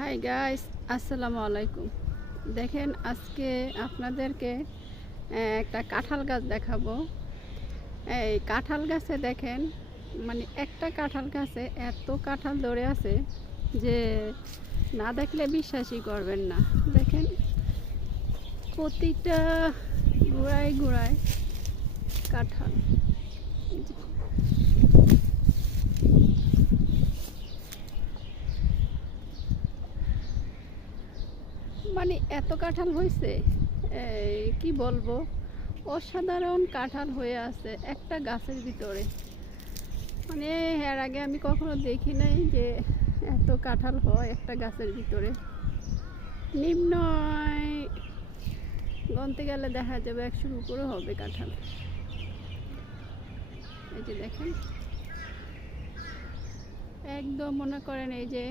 Hi guys, আসসালামু আলাইকুম। দেখেন, আজকে আপনাদেরকে একটা কাঁঠাল গাছ দেখাবো। এই কাঁঠাল গাছে দেখেন, মানে একটা কাঁঠাল গাছে এত কাঁঠাল ধরে আছে যে না দেখলে বিশ্বাসই করবেন না। দেখেন, প্রতিটা গোড়ায় গোড়ায় কাঁঠাল। মানে এত কাঁঠাল হয়েছে, কি বলবো, অসাধারণ কাঁঠাল হয়ে আছে একটা গাছের ভিতরে। মানে এর আগে আমি কখনো দেখি নাই যে এত কাঁঠাল হয় একটা গাছের ভিতরে। নিম্ন গনতে গেলে দেখা যাবে 100-র উপরে হবে কাঁঠাল। এই যে দেখেন, একদম মনে করেন এই যে